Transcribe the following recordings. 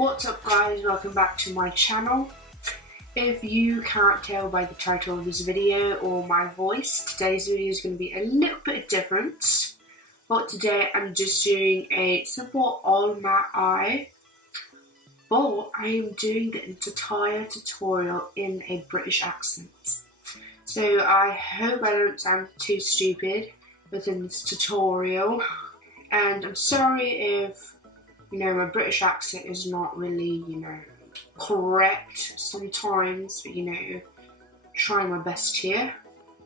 What's up guys, welcome back to my channel. If you can't tell by the title of this video or my voice, today's video is going to be a little bit different. But today I'm just doing a simple all matte eye, but I am doing the entire tutorial in a British accent. So I hope I don't sound too stupid within this tutorial, and I'm sorry if my British accent is not really, correct sometimes, but, trying my best here.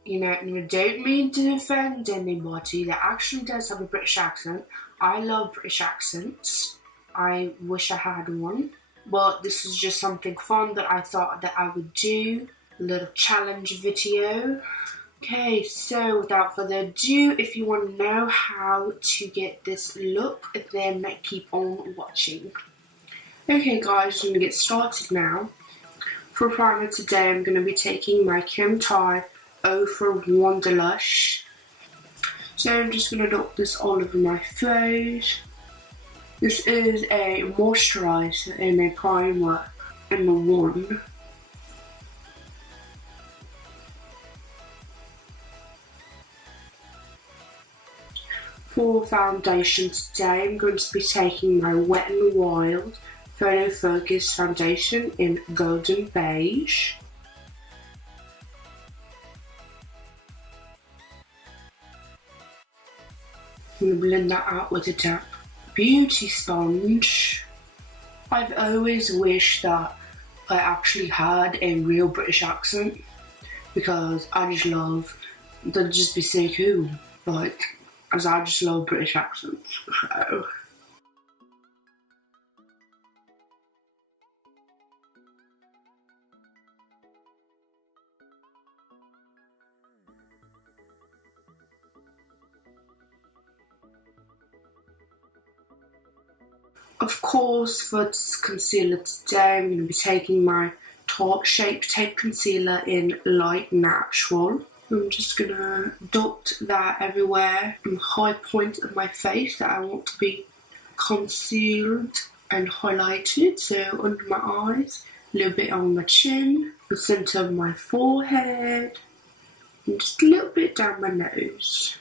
And I don't mean to offend anybody that actually does have a British accent. I love British accents. I wish I had one. But this is just something fun that I thought that I would do. A little challenge video. Okay, so without further ado, if you want to know how to get this look, then keep on watching. Okay guys, I'm going to get started now. For primer today, I'm going to be taking my Tarte Ofra Wanderlush. So I'm just going to dot this all over my face. This is a moisturizer and a primer in the one. For foundation today, I'm going to be taking my Wet n Wild photofocus foundation in golden beige. I'm going to blend that out with a damp beauty sponge. I've always wished that I actually had a real British accent, because I just love, that'd just be so cool, as I just love British accents. So. Of course, for concealer today, I'm going to be taking my Tarte Shape Tape Concealer in Light Natural. I'm just going to dot that everywhere on the high point of my face that I want to be concealed and highlighted. So under my eyes, a little bit on my chin, the centre of my forehead, and just a little bit down my nose.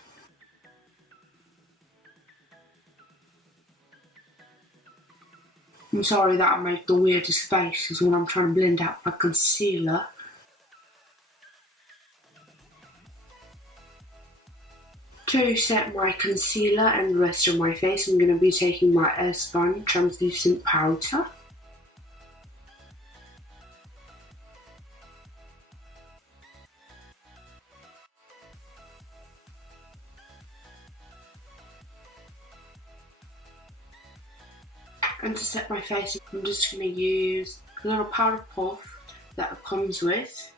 I'm sorry that I make the weirdest faces when I'm trying to blend out my concealer. To set my concealer and the rest of my face, I'm going to be taking my Airspun translucent powder. And to set my face, I'm just going to use a little powder puff that it comes with.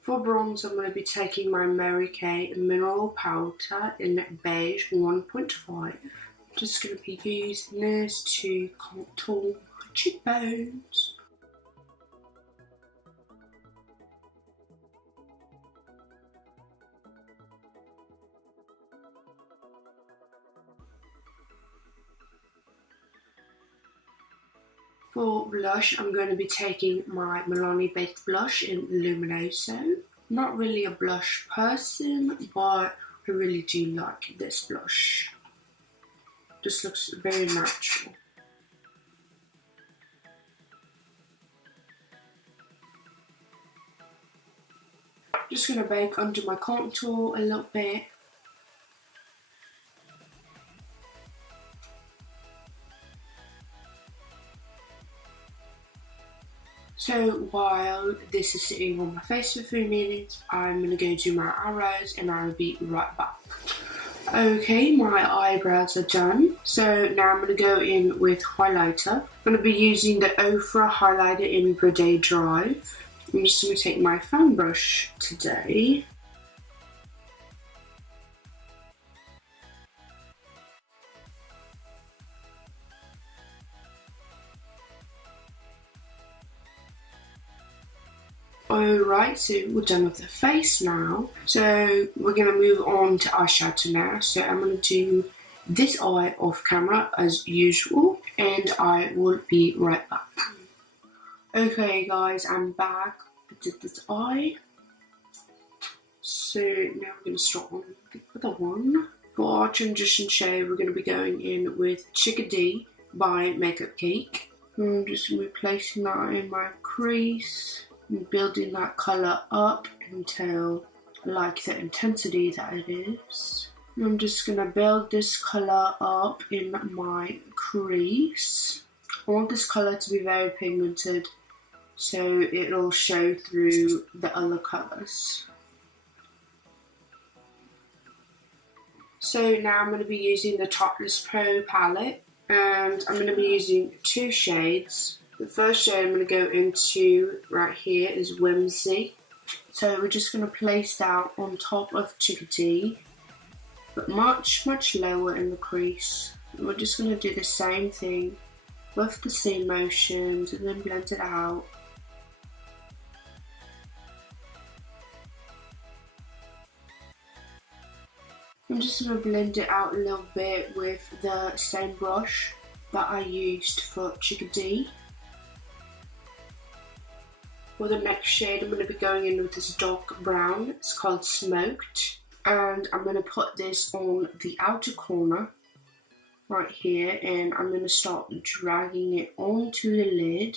For bronze, I'm going to be taking my Mary Kay mineral powder in beige 1.5. Just going to be using this to contour my cheekbones. For blush, I'm going to be taking my Milani Baked Blush in Luminoso. Not really a blush person, but I really do like this blush. Just looks very natural. Just going to bake under my contour a little bit. So while this is sitting on my face for 3 minutes, I'm going to go do my eyebrows and I'll be right back. Okay, my eyebrows are done. So now I'm going to go in with highlighter. I'm going to be using the Ofra highlighter in Rodeo Drive. I'm just going to take my fan brush today. Alright, so we're done with the face now. So we're going to move on to eyeshadow now. So I'm going to do this eye off camera as usual, and I will be right back. Okay guys, I'm back. I did this eye. So now we're going to start on the other one. For our transition shade, we're going to be going in with Chickadee by Makeup Cake. I'm just going to be placing that in my crease and building that colour up until I like the intensity that it is. I'm just going to build this colour up in my crease. I want this colour to be very pigmented so it'll show through the other colours. So now I'm going to be using the Tarte Pro palette, and I'm going to be using two shades. The first shade I'm going to go into right here is Whimsy. So we're just going to place that on top of Chickadee, but much lower in the crease. We're just going to do the same thing with the same motions and then blend it out. I'm just going to blend it out a little bit with the same brush that I used for Chickadee. For the next shade, I'm going to be going in with this dark brown. It's called Smoked. And I'm going to put this on the outer corner right here, and I'm going to start dragging it onto the lid.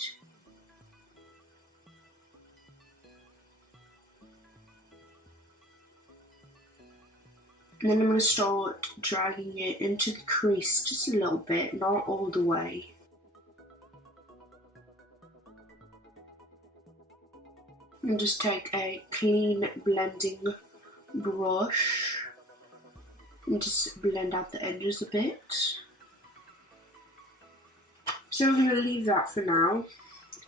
And then I'm going to start dragging it into the crease just a little bit, not all the way. And just take a clean blending brush and just blend out the edges a bit. So I'm going to leave that for now,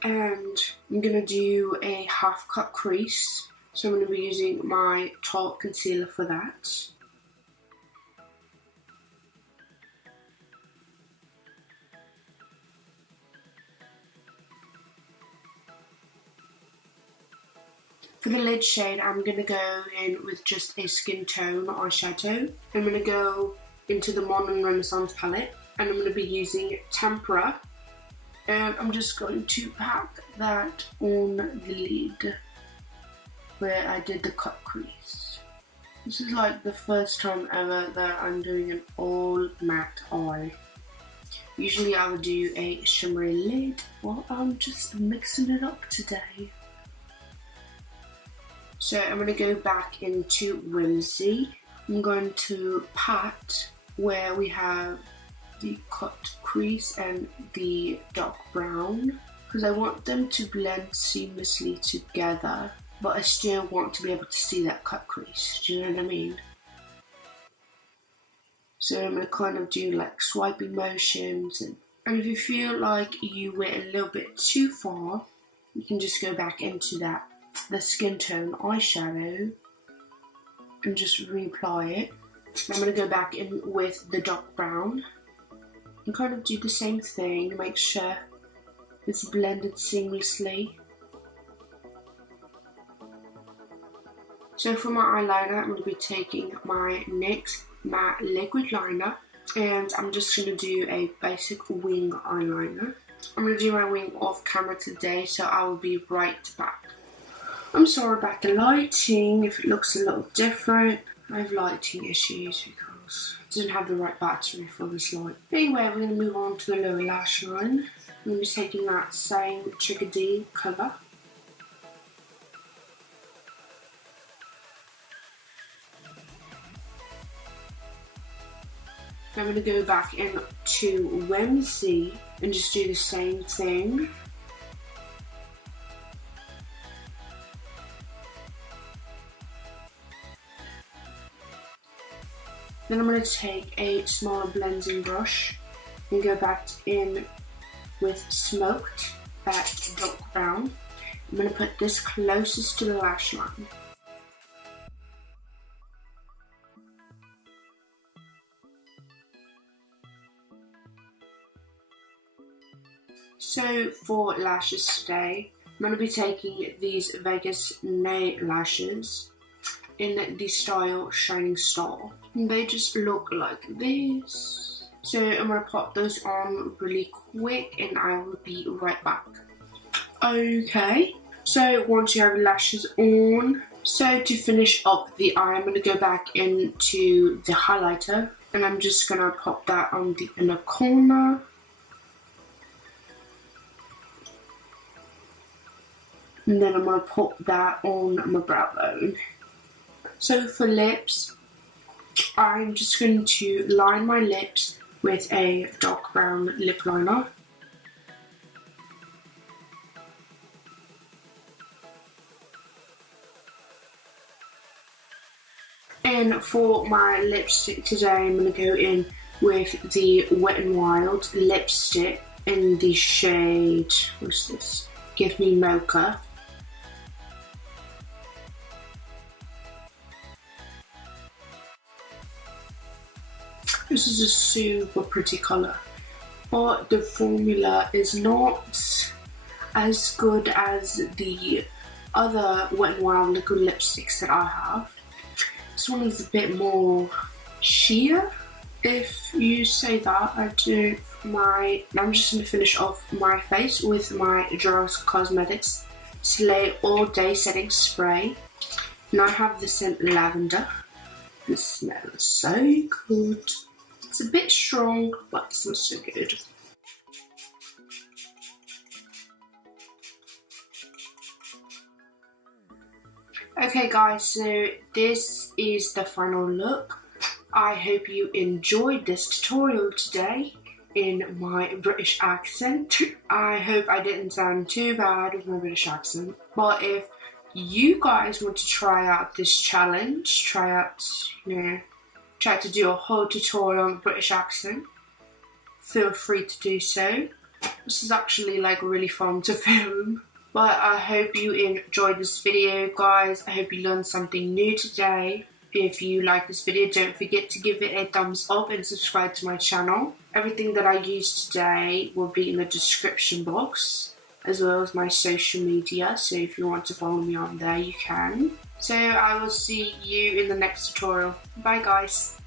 and I'm going to do a half cut crease. So I'm going to be using my Tarte concealer for that. For the lid shade, I'm going to go in with just a skin tone eyeshadow. I'm going to go into the Modern Renaissance palette, and I'm going to be using Tempera. And I'm just going to pack that on the lid where I did the cut crease. This is like the first time ever that I'm doing an all matte eye. Usually I would do a shimmery lid, well, I'm just mixing it up today. So I'm going to go back into Whimsy. I'm going to pat where we have the cut crease and the dark brown, because I want them to blend seamlessly together, but I still want to be able to see that cut crease. Do you know what I mean? So I'm going to kind of do like swiping motions, and if you feel like you went a little bit too far, you can just go back into the skin tone eyeshadow and just reapply it. I'm going to go back in with the dark brown and kind of do the same thing, make sure it's blended seamlessly. So for my eyeliner, I'm going to be taking my NYX matte liquid liner, and I'm just going to do a basic wing eyeliner. I'm going to do my wing off camera today, so I will be right back. I'm sorry about the lighting if it looks a little different. I have lighting issues because I didn't have the right battery for this light. Anyway, we're going to move on to the lower lash line. I'm going to be taking that same Chickadee colour. I'm going to go back into Whimsy and just do the same thing. Then I'm going to take a smaller blending brush and go back in with Smoked, that dark brown. I'm going to put this closest to the lash line. So for lashes today, going to be taking these Vegas nail lashes in the style Shining Star. And they just look like this. So I'm going to pop those on really quick and I will be right back. Okay, so once you have lashes on, so to finish up the eye, I'm going to go back into the highlighter and I'm just going to pop that on the inner corner. And then I'm going to pop that on my brow bone. So for lips, I'm just going to line my lips with a dark brown lip liner. And for my lipstick today, I'm going to go in with the Wet n Wild lipstick in the shade, what's this? Give Me Mocha. This is a super pretty colour, but the formula is not as good as the other Wet n Wild liquid lipsticks that I have. This one is a bit more sheer, if you say that. I'm just going to finish off my face with my Jaws Cosmetics Slay All Day Setting Spray. And I have the scent Lavender. It smells so good. It's a bit strong, but it's not so good. Okay guys, so this is the final look. I hope you enjoyed this tutorial today in my British accent. I hope I didn't sound too bad with my British accent. But if you guys want to try out this challenge, try to do a whole tutorial on British accent, feel free to do so. This is actually like really fun to film. But I hope you enjoyed this video, guys. I hope you learned something new today. If you like this video, don't forget to give it a thumbs up and subscribe to my channel. Everything that I used today will be in the description box, as well as my social media. So if you want to follow me on there, you can. So I will see you in the next tutorial. Bye guys.